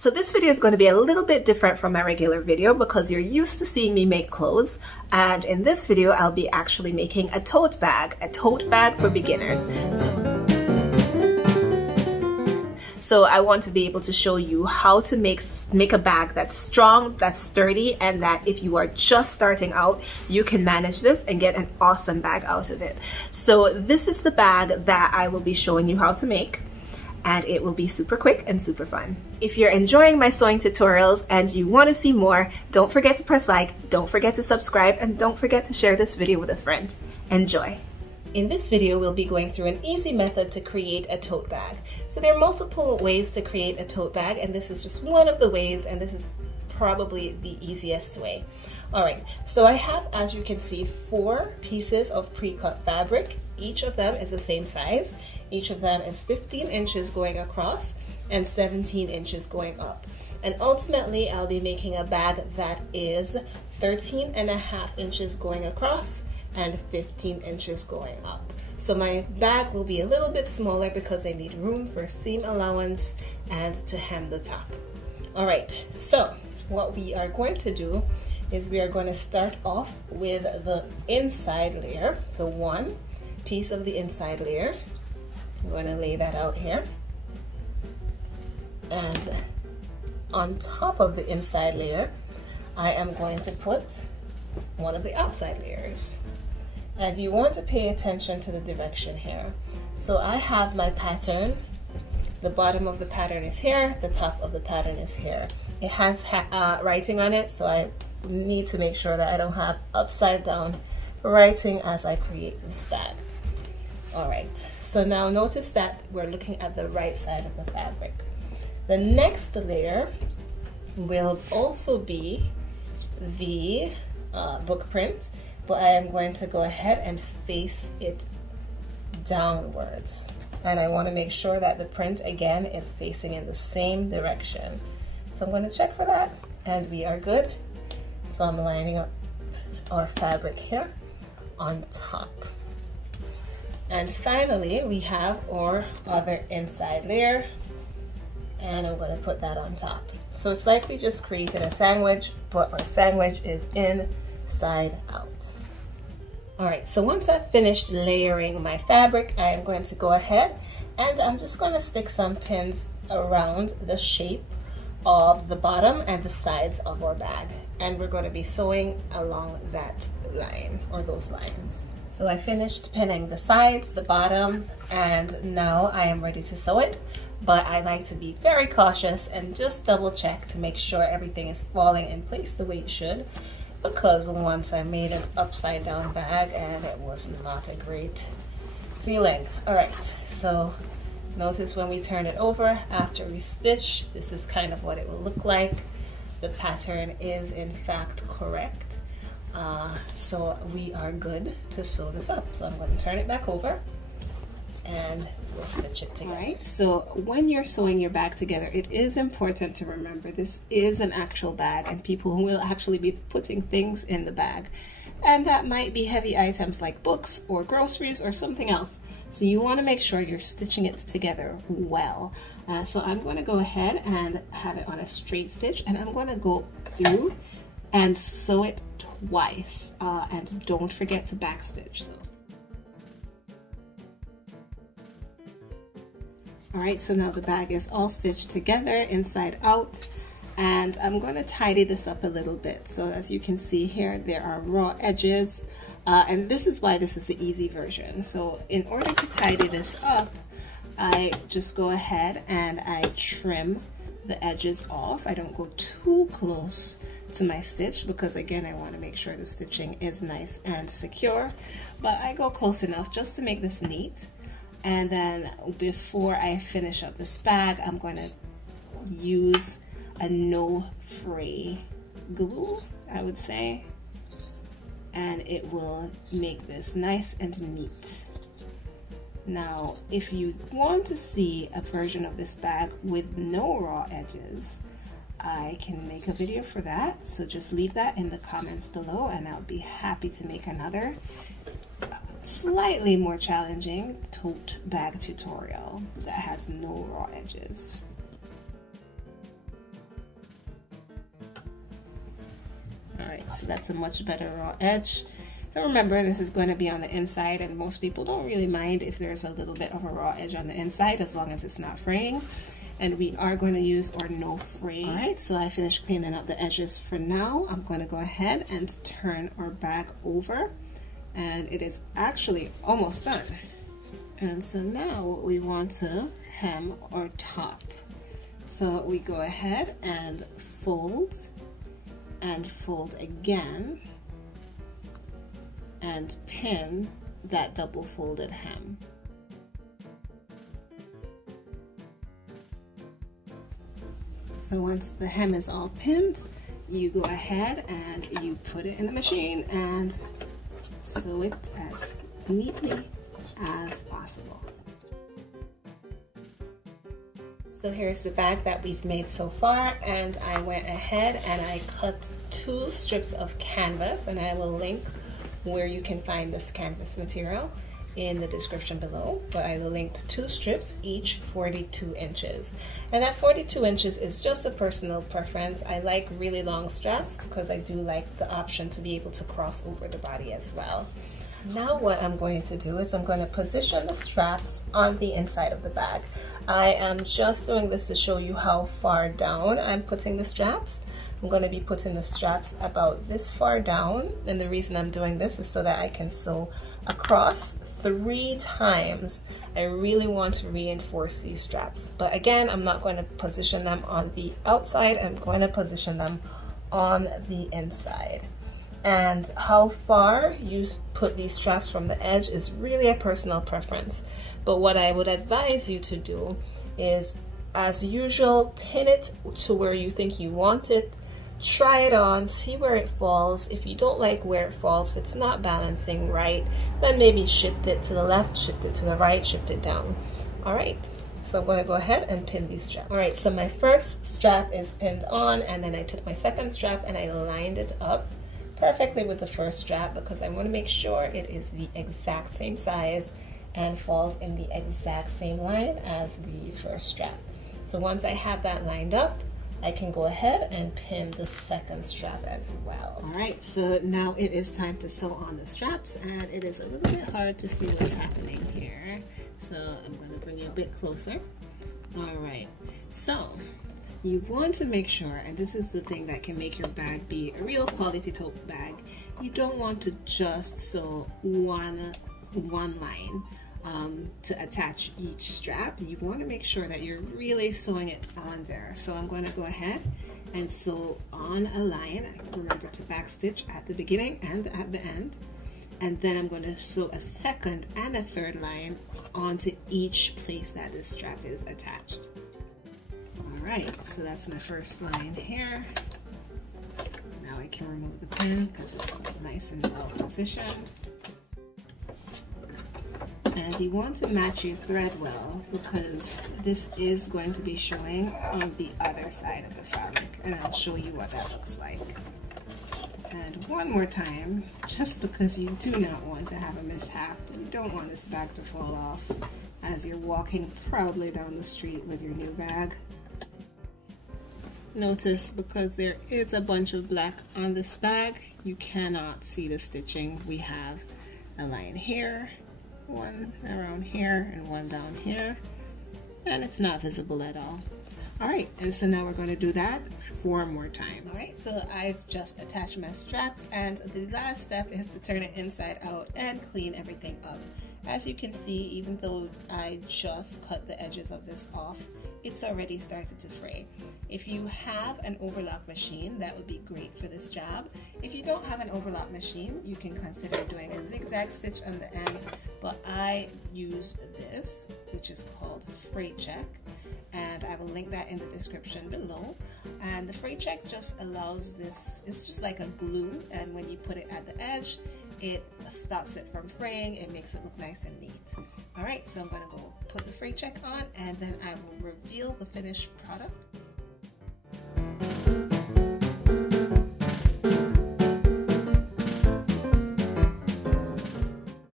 So this video is going to be a little bit different from my regular video because you're used to seeing me make clothes, and in this video I'll be actually making a tote bag for beginners. So I want to be able to show you how to make a bag that's strong, that's sturdy, and that if you are just starting out, you can manage this and get an awesome bag out of it. So this is the bag that I will be showing you how to make, and it will be super quick and super fun. If you're enjoying my sewing tutorials and you want to see more, don't forget to press like, don't forget to subscribe, and don't forget to share this video with a friend. Enjoy. In this video, we'll be going through an easy method to create a tote bag. So there are multiple ways to create a tote bag, and this is just one of the ways, and this is probably the easiest way. All right, so I have, as you can see, 4 pieces of pre-cut fabric. Each of them is the same size. Each of them is 15 inches going across and 17 inches going up. And ultimately, I'll be making a bag that is 13.5 inches going across and 15 inches going up. So my bag will be a little bit smaller because I need room for seam allowance and to hem the top. All right, so what we are going to do is we are going to start off with the inside layer. So one piece of the inside layer. I'm going to lay that out here. And on top of the inside layer, I am going to put one of the outside layers. And you want to pay attention to the direction here. So I have my pattern. The bottom of the pattern is here, the top of the pattern is here. It has writing on it, so I need to make sure that I don't have upside down writing as I create this bag. All right, so now notice that we're looking at the right side of the fabric. The next layer will also be the book print, but I am going to go ahead and face it downwards. And I want to make sure that the print again is facing in the same direction. So I'm going to check for that, and we are good. So I'm lining up our fabric here on top. And finally, we have our other inside layer, and I'm going to put that on top. So it's like we just created a sandwich, but our sandwich is inside out. All right, so once I've finished layering my fabric, I am going to go ahead and I'm just going to stick some pins around the shape of the bottom and the sides of our bag. And we're going to be sewing along that line or those lines. So I finished pinning the sides, the bottom, and now I am ready to sew it. But I like to be very cautious and just double check to make sure everything is falling in place the way it should. Because once I made an upside down bag and it was not a great feeling. All right, so notice when we turn it over after we stitch, this is kind of what it will look like. The pattern is in fact correct. So we are good to sew this up. So I'm going to turn it back over and we'll stitch it together. All right, so when you're sewing your bag together, it is important to remember this is an actual bag and people will actually be putting things in the bag. And that might be heavy items like books or groceries or something else. So you want to make sure you're stitching it together well. So I'm going to go ahead and have it on a straight stitch, and I'm going to go through and sew it twice. And don't forget to backstitch. So. All right, so now the bag is all stitched together inside out, and I'm going to tidy this up a little bit. So as you can see here, there are raw edges, and this is why this is the easy version. So in order to tidy this up, I just go ahead and I trim the edges off. I don't go too close to my stitch because again, I want to make sure the stitching is nice and secure, but I go close enough just to make this neat. And then before I finish up this bag, I'm going to use a no fray glue, I would say, and it will make this nice and neat. Now, if you want to see a version of this bag with no raw edges, I can make a video for that. So just leave that in the comments below and I'll be happy to make another slightly more challenging tote bag tutorial that has no raw edges. All right, so that's a much better raw edge. And remember, this is going to be on the inside, and most people don't really mind if there's a little bit of a raw edge on the inside, as long as it's not fraying. And we are going to use our no fray. All right, so I finished cleaning up the edges for now. I'm going to go ahead and turn our bag over, and it is actually almost done. And so now we want to hem our top. So we go ahead and fold again and pin that double folded hem. So once the hem is all pinned, you go ahead and you put it in the machine and sew it as neatly as possible. So here's the bag that we've made so far, and I went ahead and I cut 2 strips of canvas, and I will link where you can find this canvas material in the description below, but I will link to 2 strips, each 42 inches. And that 42 inches is just a personal preference. I like really long straps because I do like the option to be able to cross over the body as well. Now what I'm going to do is I'm going to position the straps on the inside of the bag. I am just doing this to show you how far down I'm putting the straps. I'm going to be putting the straps about this far down, and the reason I'm doing this is so that I can sew across 3 times. I really want to reinforce these straps, but again, I'm not going to position them on the outside. I'm going to position them on the inside. And how far you put these straps from the edge is really a personal preference. But what I would advise you to do is, as usual, pin it to where you think you want it. Try it on, see where it falls. If you don't like where it falls, if it's not balancing right, then maybe shift it to the left, shift it to the right, shift it down. All right, so I'm going to go ahead and pin these straps. All right, so my first strap is pinned on, and then I took my second strap and I lined it up perfectly with the first strap because I want to make sure it is the exact same size and falls in the exact same line as the first strap. So once I have that lined up, I can go ahead and pin the second strap as well. All right, so now it is time to sew on the straps, and it is a little bit hard to see what's happening here. So I'm going to bring you a bit closer. All right, so you want to make sure, and this is the thing that can make your bag be a real quality tote bag, you don't want to just sew one line to attach each strap. You want to make sure that you're really sewing it on there. So I'm going to go ahead and sew on a line. Remember to back stitch at the beginning and at the end. And then I'm going to sew a second and a third line onto each place that this strap is attached. All right, so that's my first line here. Now I can remove the pin because it's nice and well positioned. And you want to match your thread well because this is going to be showing on the other side of the fabric, and I'll show you what that looks like. And one more time, just because you do not want to have a mishap, you don't want this bag to fall off as you're walking proudly down the street with your new bag. Notice, because there is a bunch of black on this bag, you cannot see the stitching. We have a line here, one around here, and one down here, and it's not visible at all. All right, and so now we're going to do that 4 more times. All right, so I've just attached my straps, and the last step is to turn it inside out and clean everything up. As you can see, even though I just cut the edges of this off, it's already started to fray. If you have an overlock machine, that would be great for this job. If you don't have an overlock machine, you can consider doing a zigzag stitch on the end, but I use this, which is called Fray Check, and I will link that in the description below. And the Fray Check just allows this, it's just like a glue, and when you put it at the edge, it stops it from fraying. It makes it look nice and neat. All right, so I'm gonna go put the Fray Check on, and then I will reveal the finished product